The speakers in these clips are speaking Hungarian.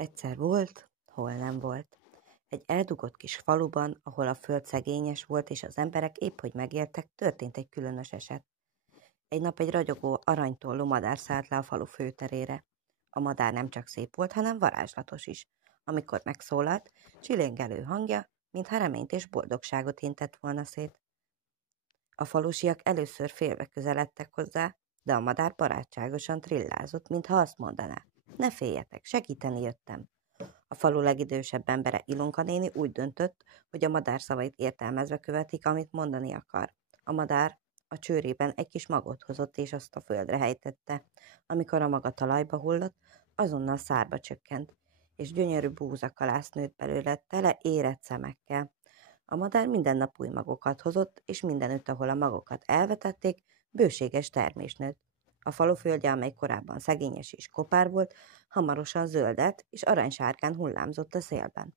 Egyszer volt, hol nem volt. Egy eldugott kis faluban, ahol a föld szegényes volt, és az emberek épp hogy megéltek, történt egy különös eset. Egy nap egy ragyogó, aranytollú madár szállt le a falu főterére. A madár nem csak szép volt, hanem varázslatos is. Amikor megszólalt, csilingelő hangja, mintha reményt és boldogságot intett volna szét. A falusiak először félve közeledtek hozzá, de a madár barátságosan trillázott, mintha azt mondaná: ne féljetek, segíteni jöttem. A falu legidősebb embere, Ilonka néni úgy döntött, hogy a madár szavait értelmezve követik, amit mondani akar. A madár a csőrében egy kis magot hozott, és azt a földre helytette. Amikor a mag a talajba hullott, azonnal szárba csökkent, és gyönyörű búzakalász nőtt belőle, tele érett szemekkel. A madár minden nap új magokat hozott, és mindenütt, ahol a magokat elvetették, bőséges termés nőtt. A falu földje, amely korábban szegényes és kopár volt, hamarosan zöldet és aranysárgán hullámzott a szélben.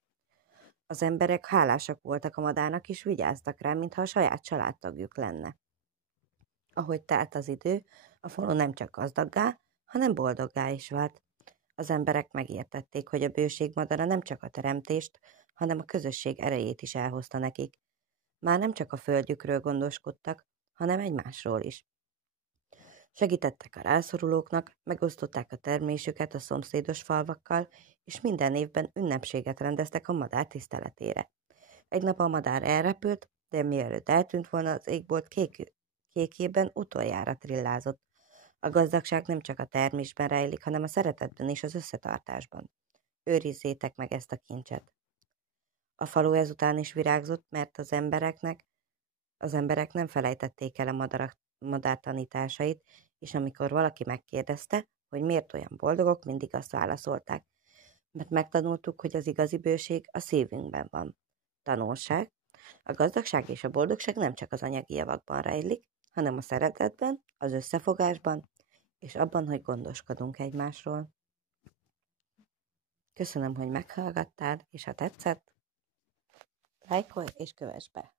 Az emberek hálásak voltak a madárnak, és vigyáztak rá, mintha a saját családtagjuk lenne. Ahogy telt az idő, a falu nem csak gazdaggá, hanem boldoggá is vált. Az emberek megértették, hogy a bőség madara nem csak a teremtést, hanem a közösség erejét is elhozta nekik. Már nem csak a földjükről gondoskodtak, hanem egymásról is. Segítettek a rászorulóknak, megosztották a termésüket a szomszédos falvakkal, és minden évben ünnepséget rendeztek a madár tiszteletére. Egy nap a madár elrepült, de mielőtt eltűnt volna, az égbolt kékében utoljára trillázott. A gazdagság nem csak a termésben rejlik, hanem a szeretetben és az összetartásban. Őrizzétek meg ezt a kincset. A falu ezután is virágzott, mert az emberek nem felejtették el a madár tanításait, és amikor valaki megkérdezte, hogy miért olyan boldogok, mindig azt válaszolták: mert megtanultuk, hogy az igazi bőség a szívünkben van. Tanulság: a gazdagság és a boldogság nem csak az anyagi javakban rejlik, hanem a szeretetben, az összefogásban, és abban, hogy gondoskodunk egymásról. Köszönöm, hogy meghallgattál, és ha tetszett, lájkolj és kövess be!